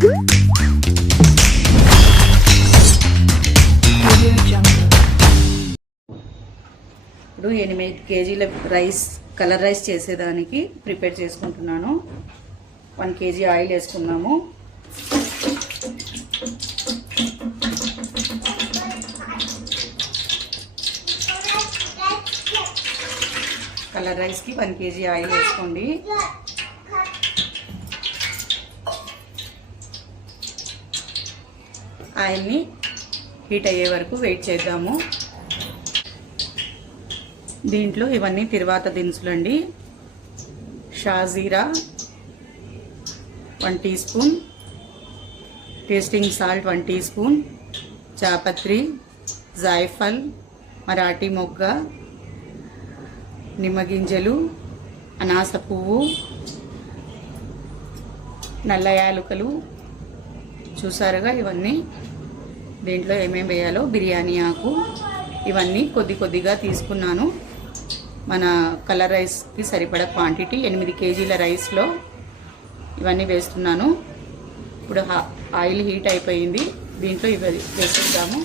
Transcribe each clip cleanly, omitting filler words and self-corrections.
ఇప్పుడు 8 కేజీల rice colour rice చేసేదానికి ప్రిపేర్ చేసుకుంటున్నాను. 1 కేజీ ఆయిల్ వేసుకున్నాము. కలర్ రైస్కి 1 కేజీ ఆయిల్ వేసుకోండి. ఆయిల్ని హీట్ అయ్యే వరకు వెయిట్ చేద్దాము. దీంట్లో ఇవన్నీ తిరువాత దినుసులు అండి. షాజీరా 1 teaspoon, tasting salt 1 teaspoon, జాపత్రి, జాయఫల్, మరాఠీ మొగ్గ, నిమ్మగింజలు, అనాస పువ్వు, నల్ల యాలకులు. చూసారుగా ఇవన్నీ. దీంట్లో ఏమేమి వేయాలో బిర్యానీ ఆకు ఇవన్నీ కొద్ది కొద్దిగా తీసుకున్నాను. మన కలర్ రైస్కి సరిపడా క్వాంటిటీ 8 కేజీల రైస్లో ఇవన్నీ వేస్తున్నాను. ఇప్పుడు ఆయిల్ హీట్ అయిపోయింది. దీంట్లో ఇవి వేసేద్దాము.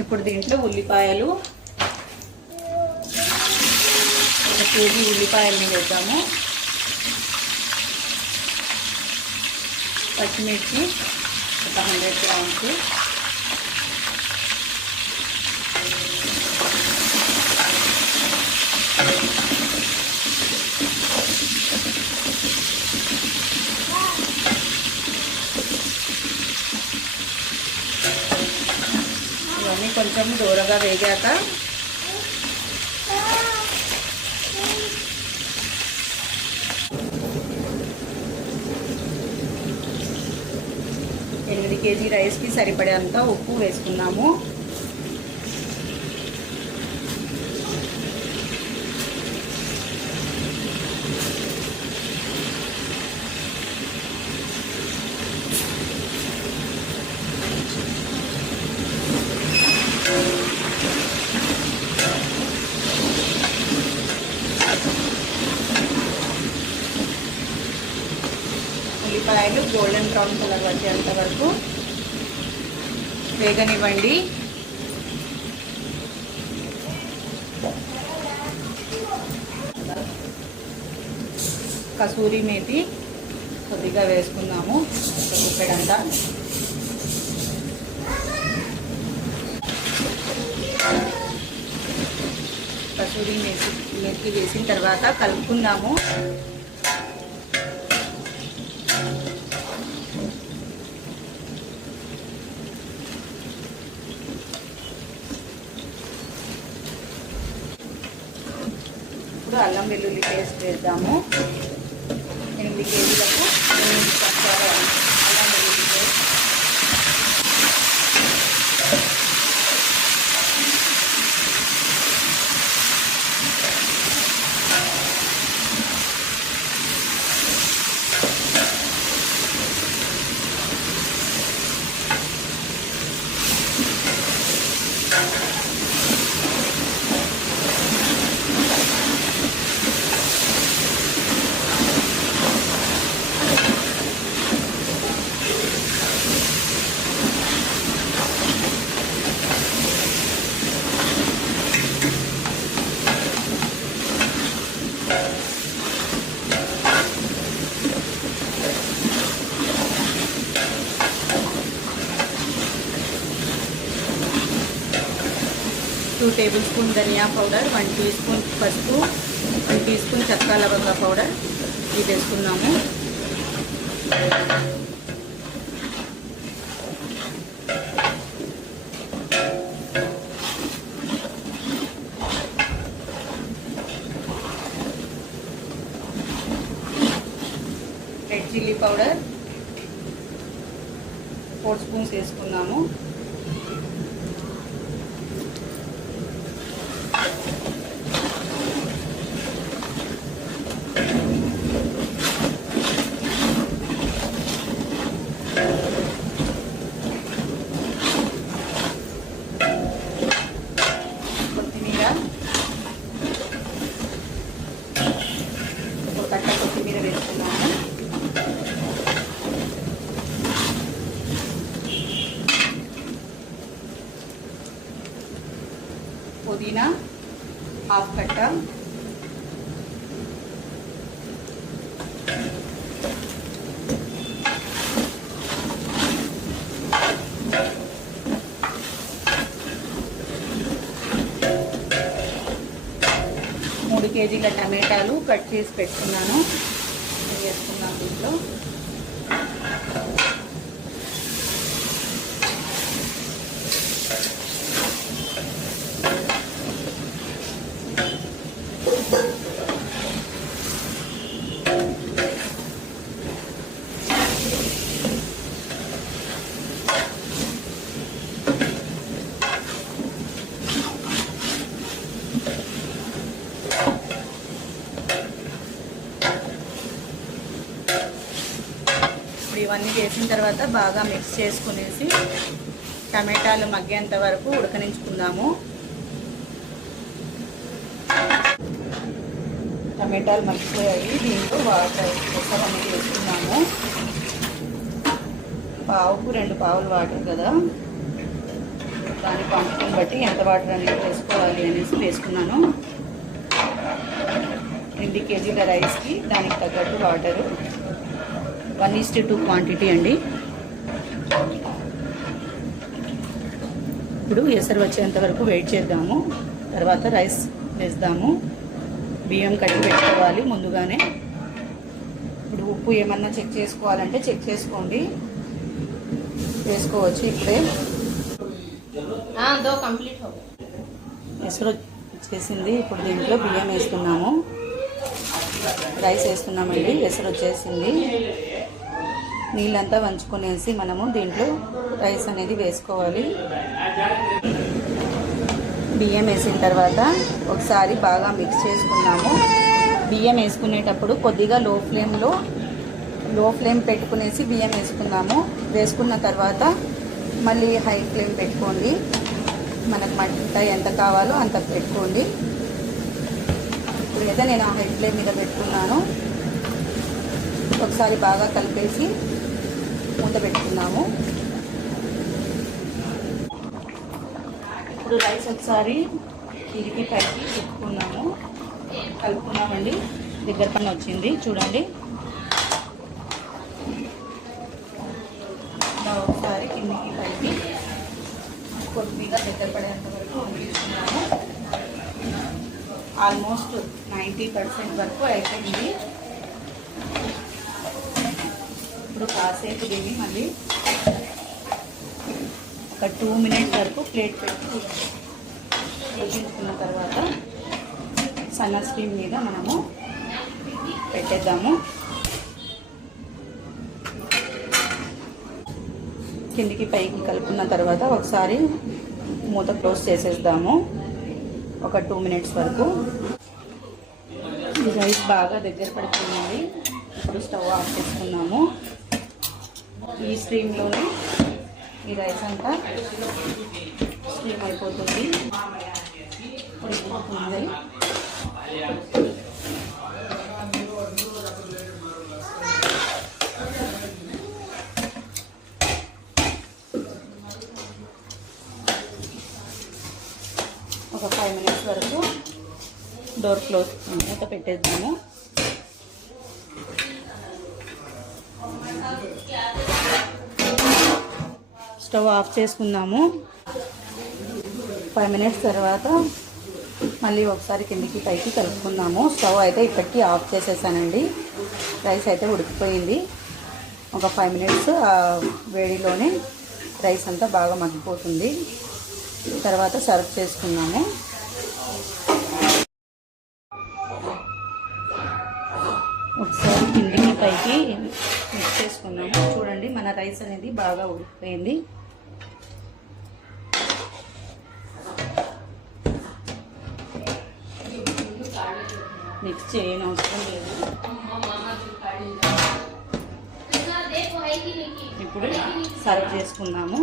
ఇప్పుడు దీంట్లో ఉల్లిపాయలు 1 కేజీ ఉల్లిపాయలని వేద్దాము. పచ్చిమిర్చి 100 గ్రామ్స్, ఇవన్నీ కొంచెం దూరగా వేగాక కేజీ రైస్కి సరిపడేంత ఉప్పు వేసుకున్నాము. ఉల్లిపాయలు గోల్డెన్ బ్రౌన్ కలర్ వచ్చేంత వరకు వేగనివ్వండి. కసూరి మేతి కొద్దిగా వేసుకుందాము. గుప్పెడంతా. కసూరి మేతి వేసిన తర్వాత కలుపుకుందాము. అల్లం వెల్లుల్లి పేస్ట్ వేద్దాము. 8 కేజీలకు 8 చెంచాల అల్లం వెల్లుల్లి పేస్ట్. టూ టేబుల్ స్పూన్ ధనియా పౌడర్, 1 టీ స్పూన్ పసుపు, 1 టీ స్పూన్ చెక్క లవంగ పౌడర్ ఇది వేసుకున్నాము. రెడ్ చిల్లీ పౌడర్ 4 స్పూన్స్ వేసుకున్నాము. కొత్తిమీర, ఒక కట్ట కొత్తిమీర వేసుకున్నాము. పుదీనా హాఫ్ కట్ట, మూడు కేజీల టమాటాలు కట్ చేసి పెట్టుకున్నాను, వేసుకున్నాను దీంట్లో. ఇవన్నీ వేసిన తర్వాత బాగా మిక్స్ చేసుకునేసి టమాటాలు మగ్గేంత వరకు ఉడకనించుకుందాము. టమాటాలు మగ్గిపోయాయి. దీంట్లో వాటర్ అనేది వేసుకున్నాము. పావుకు 2 పావులు వాటర్ కదా, దాని క్వాంటిటీని బట్టి ఎంత వాటర్ అనేది వేసుకోవాలి అనేసి వేసుకున్నాను. 2 కేజీల రైస్కి దానికి తగ్గట్టు వాటరు 1:2 క్వాంటిటీ అండి. ఇప్పుడు ఎసరు వచ్చేంత వరకు వెయిట్ చేద్దాము. తర్వాత రైస్ వేద్దాము. బియ్యం కట్టి పెట్టుకోవాలి ముందుగానే. ఇప్పుడు ఉప్పు ఏమన్నా చెక్ చేసుకోవాలంటే చెక్ చేసుకోండి, వేసుకోవచ్చు ఇప్పుడే. ఎసరు వచ్చేసింది. ఇప్పుడు దీంట్లో బియ్యం వేస్తున్నాము, రైస్ వేస్తున్నామండి. ఎసరు వచ్చేసింది. నీళ్ళంతా వంచుకునేసి మనము దీంట్లో రైస్ అనేది వేసుకోవాలి. బియ్యం వేసిన తర్వాత ఒకసారి బాగా మిక్స్ చేసుకున్నాము. బియ్యం వేసుకునేటప్పుడు కొద్దిగా లో ఫ్లేమ్ పెట్టుకునేసి బియ్యం వేసుకున్నాము. వేసుకున్న తర్వాత మళ్ళీ హై ఫ్లేమ్ పెట్టుకోండి. మనకు మంట ఎంత కావాలో అంత పెట్టుకోండి. ఇప్పుడైతే నేను హై ఫ్లేమ్ మీద పెట్టుకున్నాను. ఒకసారి బాగా కలిపేసి మూత పెట్టుకున్నాము. ఇప్పుడు రైస్ ఒకసారి కిందికి పైకి కలుపుకున్నామండి. దగ్గర పని వచ్చింది చూడండి. ఒకసారి కిందికి పైకి కొద్దిగా దగ్గర పడేంత వరకు వండుకున్నాము. ఆల్మోస్ట్ 90% వరకు అయిపోయింది. ఇప్పుడు కాసేపు దీన్ని మళ్ళీ ఒక 2 మినిట్స్ వరకు ప్లేట్ పెట్టి ఉడికించుకున్న తర్వాత సన్న స్టీమ్ మీద మనము పెట్టేద్దాము. కిందికి పైకి కలుపుకున్న తర్వాత ఒకసారి మూత క్లోజ్ చేసేద్దాము ఒక 2 మినిట్స్ వరకు. ఈ రైస్ బాగా దగ్గర పడుతుంది. ఇప్పుడు స్టవ్ ఆఫ్ చేసుకున్నాము. ఈ స్టీమ్లోనే ఈ రైస్ అంతా స్టీమ్ అయిపోతుంది. ఉడికిపోతుంది. ఒక 5 మినిట్స్ వరకు డోర్ క్లోజ్ మూత పెట్టేద్దాము. స్టవ్ ఆఫ్ చేసుకుందాము. 5 మినిట్స్ తర్వాత మళ్ళీ ఒకసారి కిందికి పైకి కలుపుకుందాము. స్టవ్ అయితే ఇప్పటికీ ఆఫ్ చేసేసానండి. రైస్ అయితే ఉడికిపోయింది. ఒక 5 మినిట్స్ వేడిలోనే రైస్ అంతా బాగా మగ్గిపోతుంది. తర్వాత సర్వ్ చేసుకున్నాము. ఒకసారి కిందికి పైకి మిక్స్ చేసుకున్నాము. చూడండి మన రైస్ అనేది బాగా ఉడికిపోయింది. మిక్స్ చేయని అవసరం లేదు. ఇప్పుడు సర్వ్ చేసుకుందాము.